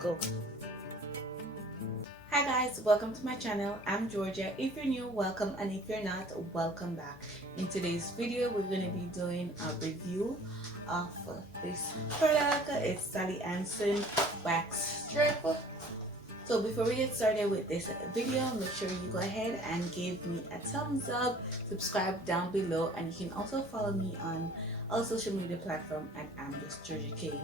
go. Hi guys, welcome to my channel. I'm Georgia. If you're new, welcome, and if you're not, welcome back. In today's video, we're going to be doing a review of this product. It's Sally Hansen wax strip. So before we get started with this video, make sure you go ahead and give me a thumbs up, subscribe down below, and you can also follow me on all social media platforms at I'm Just Georgia K.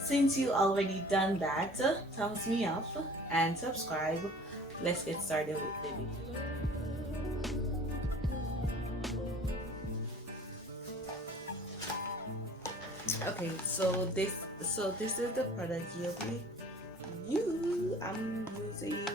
Since you already done that, thumbs me up and subscribe. Let's get started with the video. Okay, so this is the product I'm using.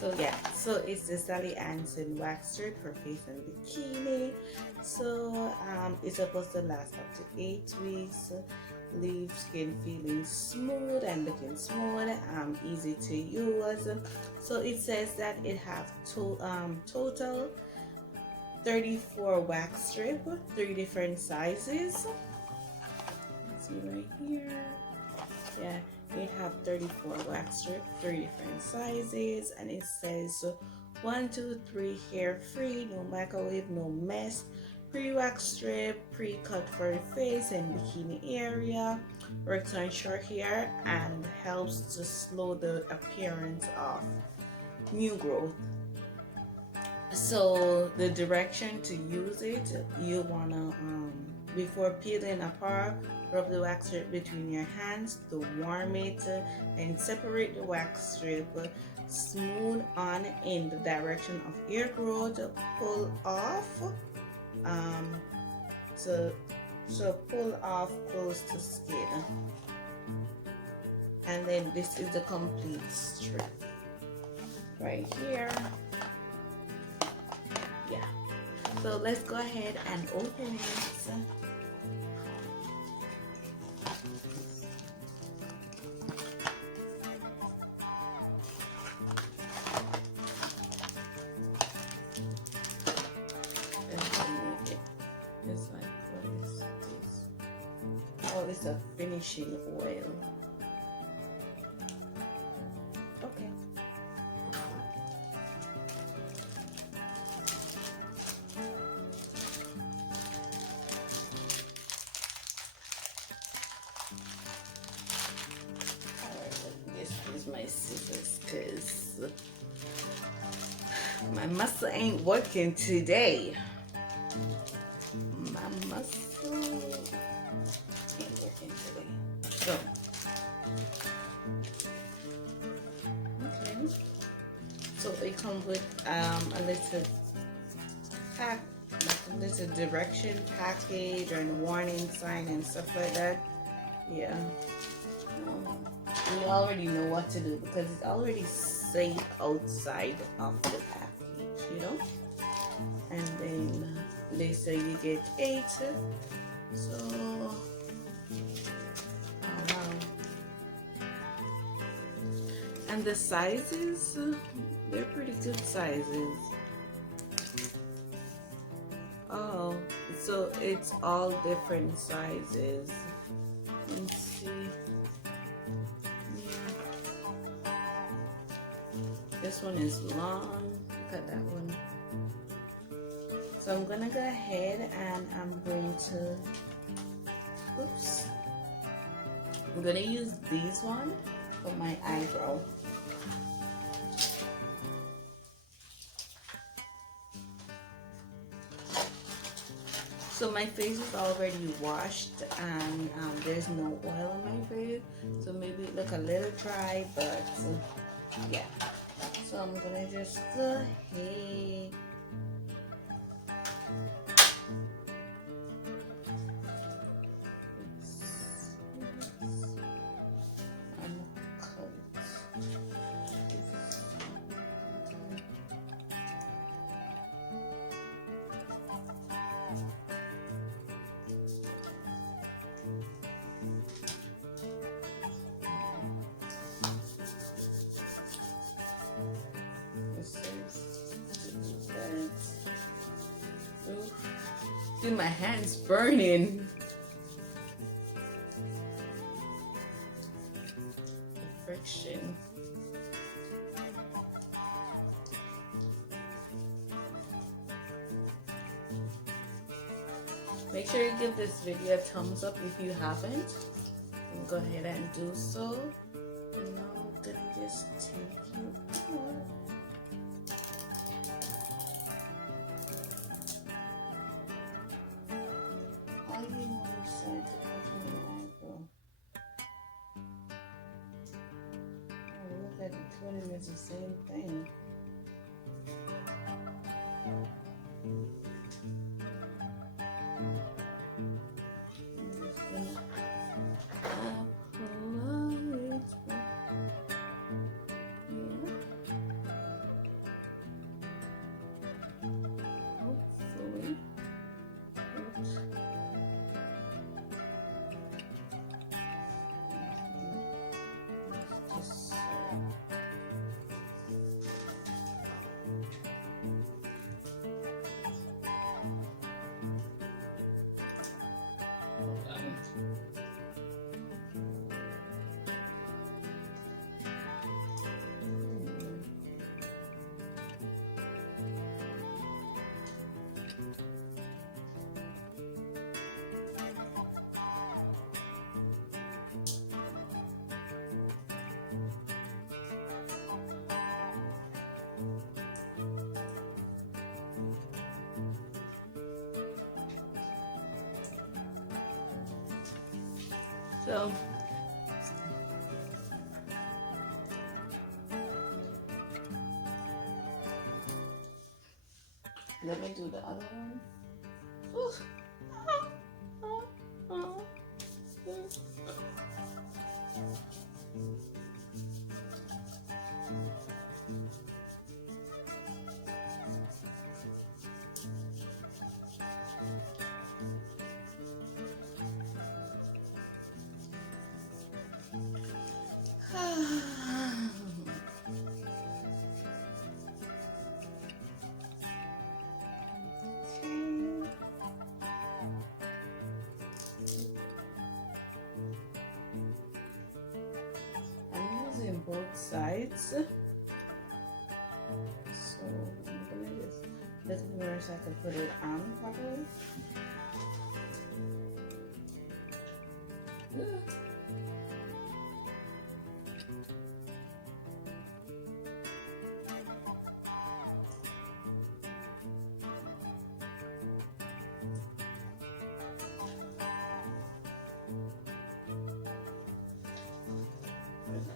So yeah, so it's the Sally Hansen wax strip for face and bikini. So it's supposed to last up to 8 weeks. Leave skin feeling smooth and looking smooth. Easy to use. So it says that it have total 34 wax strip, 3 different sizes. Let's see right here. Yeah. It have 34 wax strip, 3 different sizes, and it says 1, 2, 3 hair free, no microwave, no mess, pre-wax strip, pre-cut for the face and bikini area, works on short hair and helps to slow the appearance of new growth. So the direction to use it, you wanna before peeling apart, rub the wax strip between your hands to warm it and separate the wax strip. Smooth on in the direction of hair growth. Pull off so pull off close to skin. And then this is the complete strip right here. Yeah. So let's go ahead and open it. It's like, what is this? Oh, it's a finishing oil. Okay. My scissors because my muscle ain't working today. My muscle ain't working today. So okay. So they come with a little pack, like a little direction package and warning sign and stuff like that. Yeah. You already know what to do because it's already safe outside of the package, you know. And then they say you get 8. So oh wow. And the sizes, they're pretty good sizes. Oh, so it's all different sizes. Let's see. This one is long. Look at that one. So I'm gonna go ahead and I'm going to, oops. I'm gonna use these one for my eyebrow. So my face is already washed and there's no oil on my face. So maybe it look a little dry, but yeah. So I'm gonna just go ahead. feel my hands burning. The friction. Make sure you give this video a thumbs up if you haven't. And go ahead and do so. And now I'm gonna just take you out. I didn't want to side to eyebrow. Oh, look at it, 20 minutes the same thing. So let me do the other one. Ooh. Both sides, so I'm gonna just look at the mirror so I can put it on properly.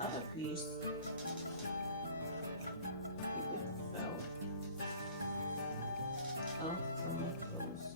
Other piece. It fell. Oh, from my clothes.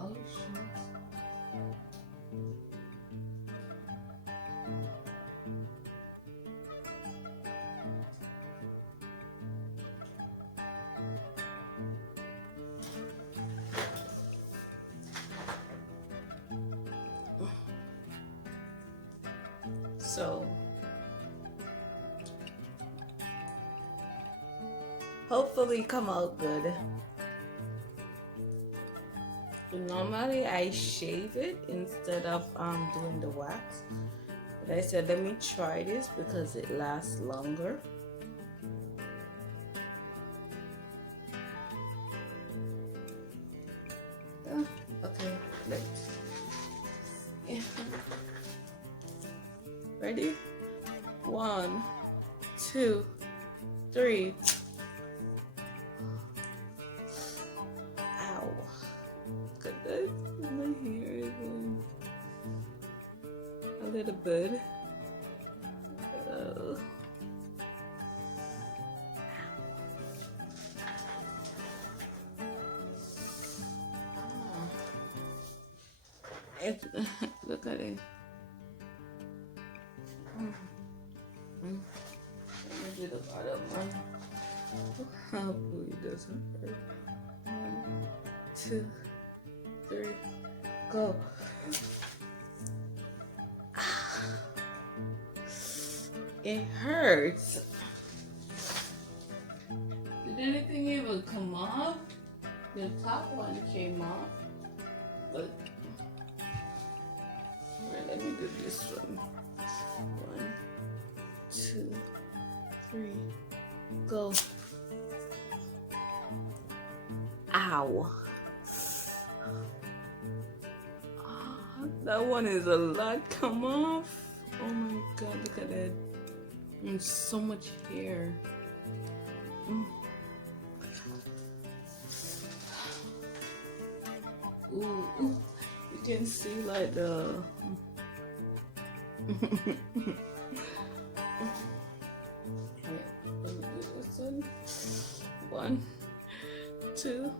Oh shoot. So hopefully come out good. Normally I shave it instead of doing the wax, but I said let me try this because it lasts longer. Okay, let's. Yeah. Ready? 1, 2, 3. Ow. Goodness, my hair is a little bit. Oh. Look at it. Let me do the bottom one. Hopefully it doesn't hurt. 1, 2, 3, go. It hurts. Did anything even come off? The top one came off, but alright, let me do this one. 1, 2, 3, go. Ow. That one is a lot come off. Oh my god, look at that. And so much hair. Ooh, ooh, you can see like the let me do this one. 1, 2,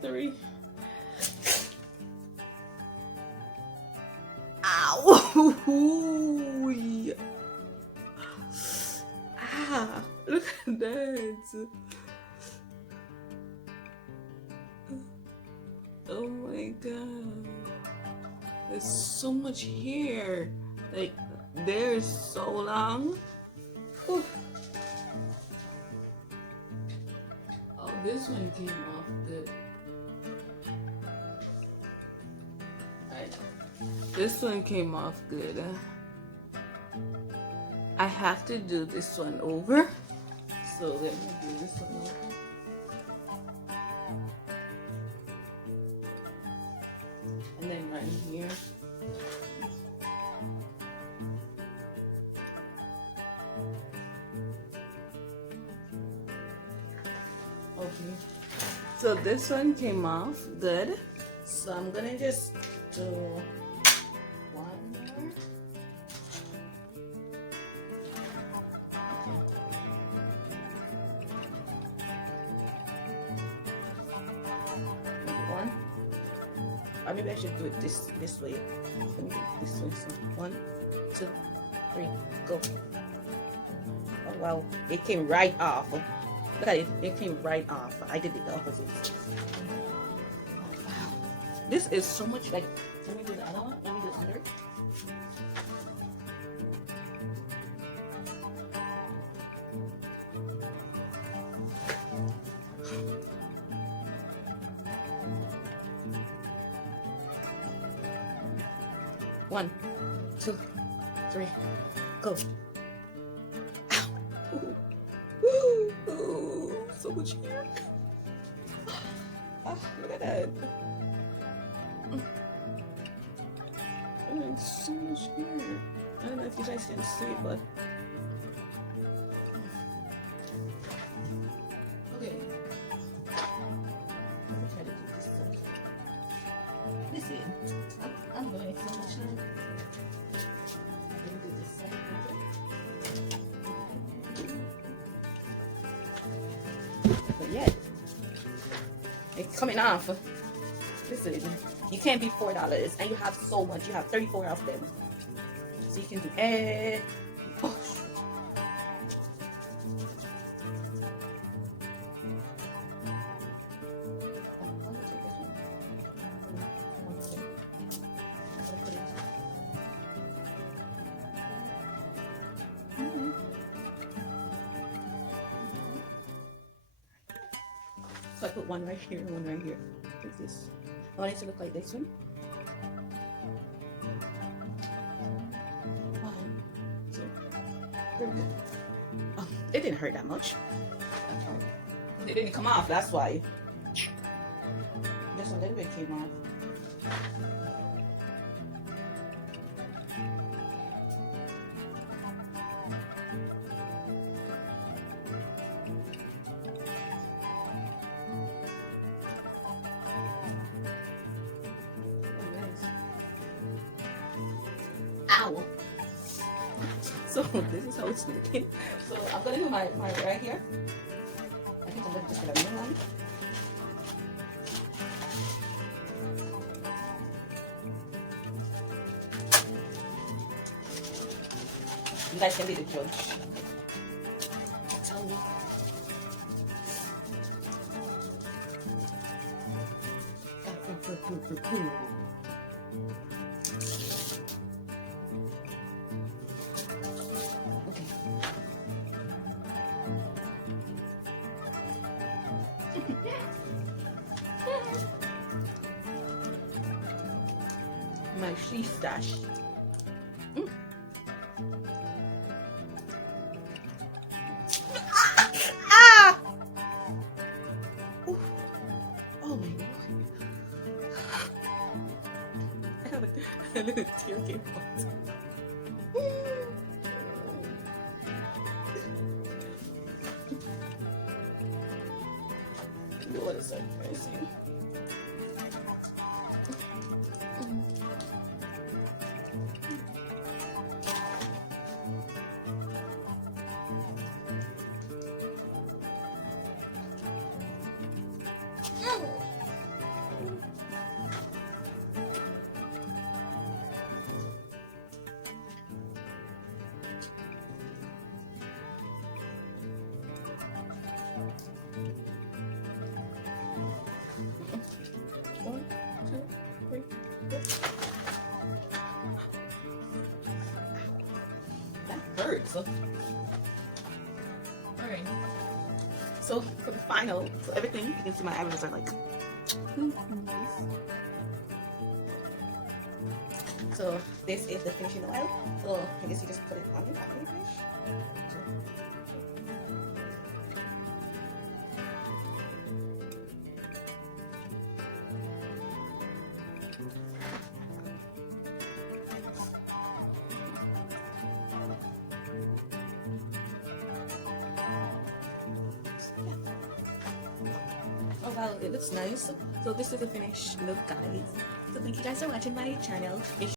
3. Ow! Ah, look at that. Oh my god. There's so much hair. Like, there's so long. Whew. Oh, this one came off good. This one came off good. I have to do this one over. So let me do this one over. And then right here. Okay. So this one came off good. So I'm gonna just do one more. Okay. One. Or maybe I should do it this way. Let me do it this way. So 1, 2, 3, go. Oh wow, it came right off. Look at it, it came right off. I did it the opposite. Oh wow, this is so much like. Let me do the other one. Let me do under. One, 2, 3, go. Ow. Ooh, so much hair. Ah, look at that. And so much hair. I don't know if you guys can see it, but okay. Let me try to do this one. This is. I'm going to so much now. Let me do this side. But yeah, it's coming off. Listen, you can't be $4, and you have so much. You have 34 of them, so you can do it. Oh. So I put one right here and one right here. Like this. I want it to look like this one. 1, 2, 3. Oh, it didn't hurt that much. It didn't come off, that's why. Just a little bit came off. Ow. So this is how it's looking. So I'm gonna do my right here. I think I'm gonna just get a new one. You guys can be the judge. Tell me. Okay. my fish stash. Ah! Ooh. Oh my god. I have a little tear came out. The water is so crazy. One, two, three, four. That hurts. Alright. So for the final, so everything, you can see my eyebrows are like. So this is the finishing oil. So I guess you just put it on it after you finish. Oh wow, it looks nice. So this is the finished look, guys. So thank you guys for watching my channel.